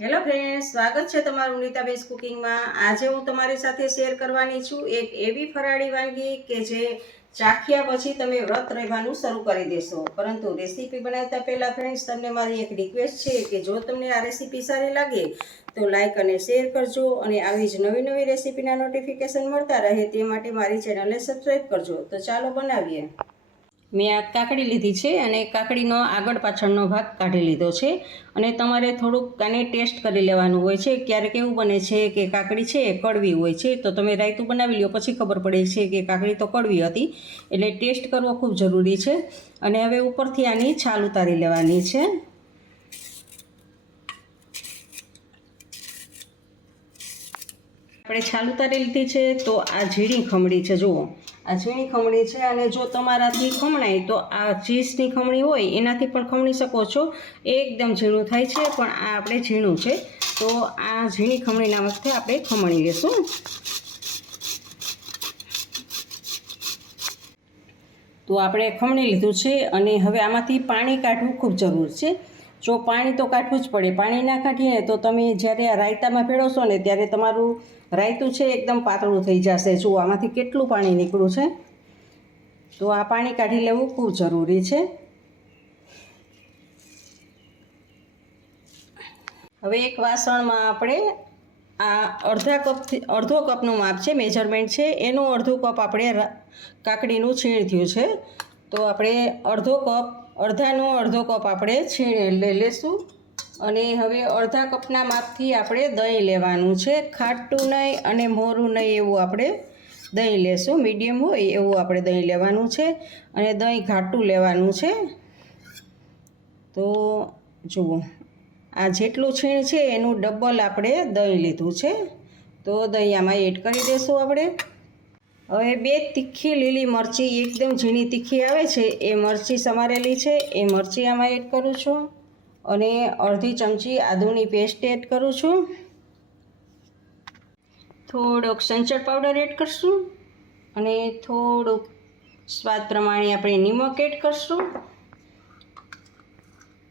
Hello friend સ્વાગત છે તમારું નીતાબેસ કુકિંગમાં. આજે હું તમારી સાથે શેર કરવાની છું એક એવી ફરાળી વાનગી કે જે ચાખ્યા પછી તમે વ્રત રહેવાનું શરૂ કરી દેશો. પરંતુ રેસીપી બનાવતા પહેલાં ફ્રેન્ડ્સ તમને મારી એક રિક્વેસ્ટ છે કે જો તમને આ રેસીપી સારી લાગે, તો લાઇક અને શેર કરજો અને આવી જ નવી નવી રેસીપીના નોટિફિકેશન મળતા રહે તે માટે મારી ચેનલને સબસ્ક્રાઈબ કરજો. તો ચાલો બનાવીએ. મેં આ કાકડી લીધી છે અને કાકડીનો આગળ પાછળનો ભાગ કાઢી લીધો છે અને તમારે થોડુંક આને ટેસ્ટ કરી લેવાનું હોય છે, ક્યારેક એવું બને છે કે કાકડી છે એ કડવી હોય છે, તો તમે રાયતું બનાવી લો પછી ખબર પડે છે કે કાકડી તો કડવી હતી. એટલે ટેસ્ટ કરવો ખૂબ જરૂરી છે. અને હવે ઉપરથી આની છાલ ઉતારી લેવાની છે. આપણે છાલ ઉતારી લીધી છે, તો આ ઝીણી ખમણી છે, જુઓ. આ ઝીણી ખમણી છે અને જો તમારાથી ખમણાય તો આ ચીઝની ખમણી હોય, એનાથી પણ ખમણી શકો છો. એકદમ ઝીણું થાય છે, પણ આ આપણે ઝીણું છે. તો આ ઝીણી ખમણીના વખતે આપણે ખમણી લેશું. તો આપણે ખમણી લીધું છે અને હવે આમાંથી પાણી કાઢવું ખૂબ જરૂર છે. જો પાણી તો કાઢવું જ પડે. પાણી ના કાઢીએ તો તમે જ્યારે આ રાયતામાં ભેળવશો ને ત્યારે તમારું રાયતું છે એકદમ પાતળું થઈ જશે. જુઓ, આમાંથી કેટલું પાણી નીકળ્યું છે? તો આ પાણી કાઢી લેવું ખૂબ જરૂરી છે. હવે એક વાસણમાં આપણે આ અડધા કપથી અડધો કપનું માપ છે, મેજરમેન્ટ છે. એનું અડધું કપ આપણે કાકડીનું છીણ થયું છે. તો આપણે અડધો કપ અડધાનો અડધો કપ આપણે છે લેશું. અને હવે અડધા કપના માપથી આપણે દહીં લેવાનું છે. ખાટું નહીં અને મોરું નહીં એવું આપણે દહીં લેશું. મીડિયમ હોય એવું આપણે દહીં લેવાનું છે. અને દહીં ઘાટું લેવાનું છે. તો જુઓ, આ જેટલું છીણ છે એનું ડબલ આપણે દહીં લીધું છે. તો દહીં આમાં એડ કરી દઈશું આપણે. હવે બે તીખી લીલી મરચી, એકદમ ઝીણી તીખી આવે છે, એ મરચી સમારેલી છે, એ મરચી આમાં એડ કરું છું અને અડધી ચમચી આદુની પેસ્ટ એડ કરું છું. થોડોક સંચળ પાવડર એડ કરશું અને થોડુંક સ્વાદ પ્રમાણે આપણે નિમક એડ કરશું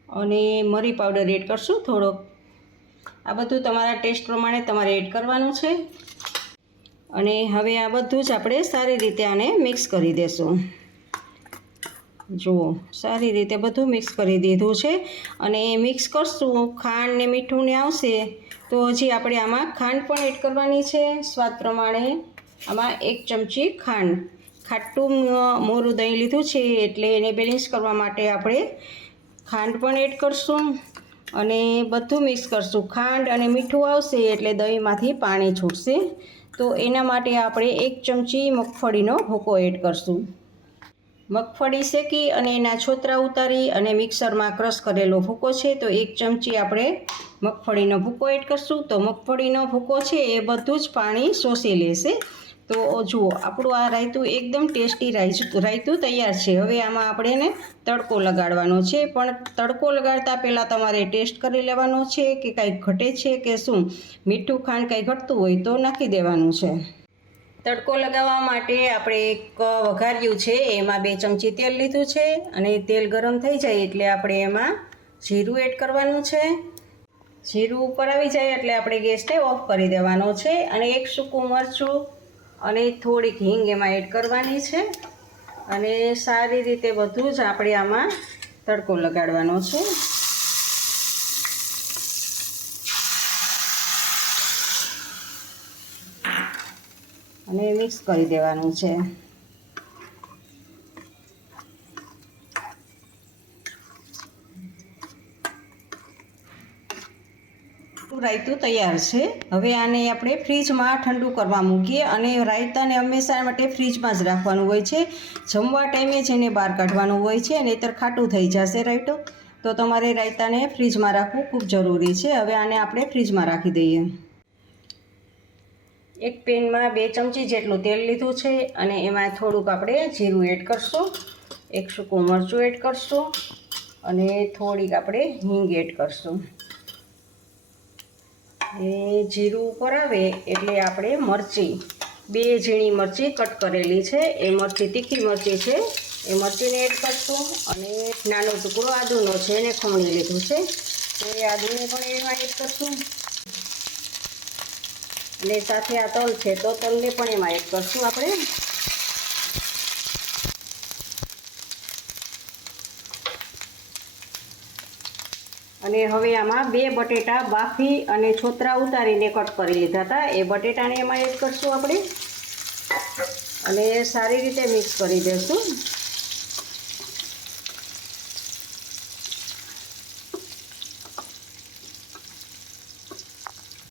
અને મરી પાવડર એડ કરશું થોડોક. આ બધું તમારા ટેસ્ટ પ્રમાણે તમારે એડ કરવાનું છે. અને હવે આ બધું જ આપણે સારી રીતે આને મિક્સ કરી દેશું. જુઓ, સારી રીતે બધું મિક્સ કરી દીધું છે અને મિક્સ કરશું. ખાંડ ને મીઠું ને આવશે તો હજી આપણે આમાં ખાંડ પણ એડ કરવાની છે. સ્વાદ પ્રમાણે આમાં એક ચમચી ખાંડ. ખાટું મોરું દહીં લીધું છે એટલે એને બેલેન્સ કરવા માટે આપણે ખાંડ પણ એડ કરશું અને બધું મિક્સ કરશું. ખાંડ અને મીઠું આવશે એટલે દહીંમાંથી પાણી છૂટશે. તો એના માટે આપણે એક ચમચી મગફળીનો ભૂકો એડ કરશું. મગફળી શેકી અને એના છોતરા ઉતારી અને મિક્સરમાં ક્રશ કરેલો ભૂકો છે તો એક ચમચી આપણે મગફળીનો ભૂકો એડ કરશું. તો મગફળીનો ભૂકો છે એ બધું જ પાણી શોષી લેશે. તો જુઓ, આપણું આ રાયતું એકદમ ટેસ્ટી રાય- રાયતું તૈયાર છે. હવે આમાં આપણે એને તડકો લગાડવાનો છે, પણ તડકો લગાડતા પહેલાં તમારે ટેસ્ટ કરી લેવાનો છે કે કાંઈ ઘટે છે કે શું? મીઠું ખાંડ કાંઈ ઘટતું હોય તો નાખી દેવાનું છે. તડકો લગાવવા માટે આપણે એક વઘાર્યું છે, એમાં બે ચમચી તેલ લીધું છે અને તેલ ગરમ થઈ જાય એટલે આપણે એમાં જીરું એડ કરવાનું છે. જીરું ઉપર આવી જાય એટલે આપણે ગેસને ઓફ કરી દેવાનો છે અને એક સૂકું મરચું અને થોડીક હિંગ એમાં એડ કરવાની છે. અને સારી રીતે બધું જ આપણે આમાં તડકો લગાડવાનો છે. અને મિક્સ કરી દેવાનું છે. રાયતું તૈયાર છે. હવે આને આપણે ફ્રીજમાં ઠંડુ કરવા મૂકીએ અને રાયતાને હંમેશા માટે ફ્રીજમાં જ રાખવાનું હોય છે. જમવા ટાઈમે જ એને બહાર કાઢવાનું હોય છે નહીંતર ખાટું થઈ જશે રાયતું. તો તમારે રાયતાને ફ્રીજમાં રાખવું ખૂબ જરૂરી છે. હવે આને આપણે ફ્રીજમાં રાખી દઈએ. એક પેનમાં બે ચમચી જેટલું તેલ લીધું છે અને એમાં થોડુંક આપણે જીરું એડ કરશું. એક સૂકું મરચું એડ કરશું અને થોડીક આપણે હિંગ એડ કરશું. એ જીરું ઉપર આવે એટલે આપણે મરચી, બે ઝીણી મરચી કટ કરેલી છે. એ મરચી તીખી મરચી છે. એ મરચીને એડ કરશું અને નાનો ટુકડો આદુનો છે એને ખમણી લીધું છે. તો એ આદુને પણ એમાં એડ કરશું. અને સાથે આ તલ છે તો તલને પણ એમાં એડ કરશું આપણે. અને હવે આમાં બે બટેટા બાફી અને છોતરા ઉતારીને કટ કરી લીધા હતા. એ બટેટાને એમાં એડ કરશું આપણે. અને સારી રીતે મિક્સ કરી દઈશું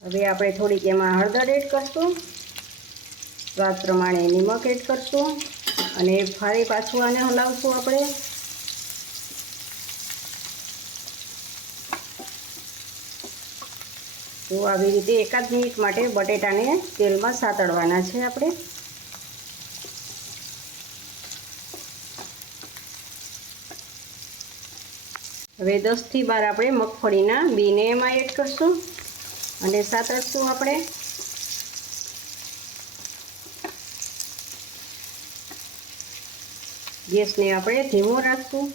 હવે આપણે થોડીક એમાં હળદર એડ કરશું. સ્વાદ પ્રમાણે નિમક એડ કરશું. અને ફરી પાછું આને હલાવશું આપણે. તો આવી રીતે એકાદ મિનિટ માટે બટેટાને તેલમાં સાતડવાના છે આપણે. હવે દસથી બાર આપણે મગફળીના બીને એમાં એડ કરશું અને સાતડશું આપણે. ગેસને આપણે ધીમો રાખશું.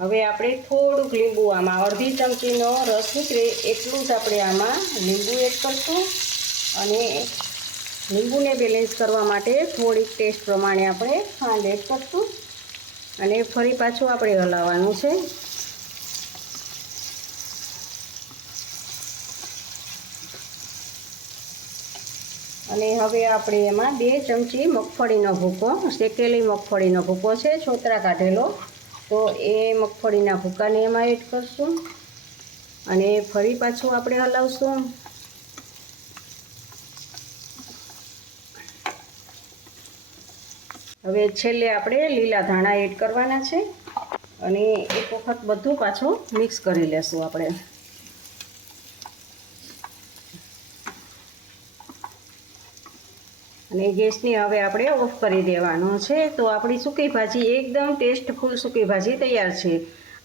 હવે આપણે થોડુંક લીંબુ, આમાં અડધી ચમચીનો રસ નીકળે એટલું જ આપણે આમાં લીંબુ એડ કરશું. અને લીંબુને બેલેન્સ કરવા માટે થોડીક ટેસ્ટ પ્રમાણે આપણે ખાંડ એડ કરશું. અને ફરી પાછું આપણે હલાવવાનું છે. અને હવે આપણે એમાં બે ચમચી મગફળીનો ભૂકો, શેકેલી મગફળીનો ભૂકો છે, છોતરા કાઢેલો. તો એ મગફળીના ભૂકાને એમાં એડ કરશું અને ફરી પાછું આપણે હલાવશું. હવે છેલ્લે આપણે લીલા ધાણા એડ કરવાના છે અને એક વખત બધું પાછું મિક્સ કરી લેશું આપણે. અને ગેસની હવે આપણે ઓફ કરી દેવાનો છે. તો આપણી સૂકી ભાજી એકદમ ટેસ્ટફુલ સૂકી ભાજી તૈયાર છે.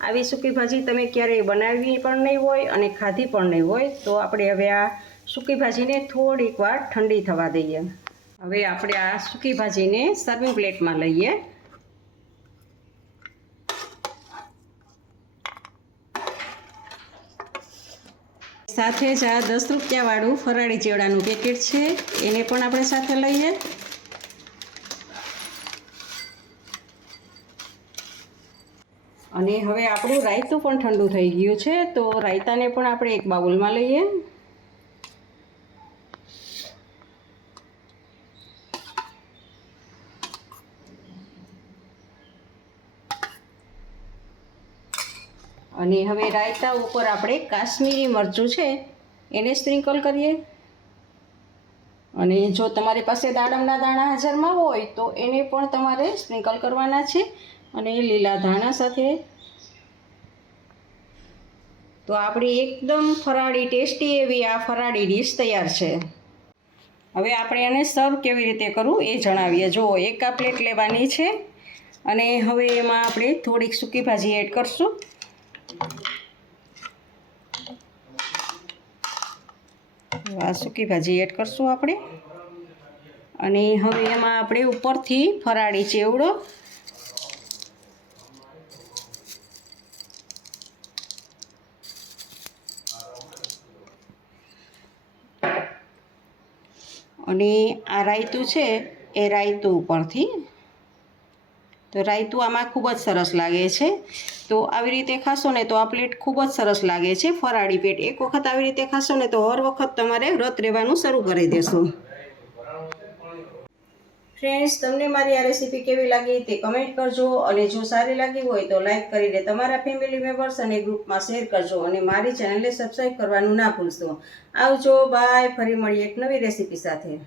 આવી સૂકી ભાજી તમે ક્યારેય બનાવી પણ નહીં હોય અને ખાધી પણ નહીં હોય. તો આપણે હવે આ સૂકી ભાજીને થોડીક વાર ઠંડી થવા દઈએ. હવે આપણે આ સૂકી ભાજીને સર્વિંગ પ્લેટમાં લઈએ. સાથે જ આ દસ રૂપિયાવાળું ફરાળી ચેવડાનું પેકેટ છે. એને પણ આપણે સાથે લઈએ. અને હવે આપણું રાયતું પણ ઠંડુ થઈ ગયું છે, તો રાયતાને પણ આપણે એક બાઉલમાં લઈએ. અને હવે રાયતા ઉપર આપણે કાશ્મીરી મરચું છે, એને સ્પ્રિંકલ કરીએ. અને જો તમારી પાસે દાડમના દાણા હાજરમાં હોય, તો એને પણ તમારે સ્પ્રિંકલ કરવાના છે અને લીલા ધાણા સાથે. તો આપણી એકદમ ફરાળી ટેસ્ટી એવી આ ફરાળી ડીશ તૈયાર છે. હવે આપણે એને સર્વ કેવી રીતે કરવું એ જણાવીએ. જો એક આ પ્લેટ લેવાની છે, અને હવે એમાં આપણે થોડીક સૂકી ભાજી એડ કરશું. આ સૂકી ભાજી એડ કરશું આપણે. અને હવે એમાં આપણે ઉપરથી ફરાળી ચેવડો અને આ રાયતું છે એ રાયતું ઉપરથી તો રાયતું આમાં ખૂબ જ સરસ લાગે છે. તો આવી રીતે ખાશો ને તો આ પ્લેટ ખૂબ જ સરસ લાગે છે. ફરાળી પેટ. એક વખત આવી રીતે ખાશો ને તો હર વખત તમારે વ્રત રહેવાનું શરૂ કરી દેશું. ફ્રેન્ડ્સ તમને મારી આ રેસીપી કેવી લાગી તે કમેન્ટ કરજો અને જો સારી લાગી હોય તો લાઈક કરીને તમારા ફેમિલી મેમ્બર્સ અને ગ્રુપમાં શેર કરજો અને મારી ચેનલને સબસ્ક્રાઈબ કરવાનું ના ભૂલશો. આવજો બાય ફરી મળીએ એક નવી રેસીપી સાથે.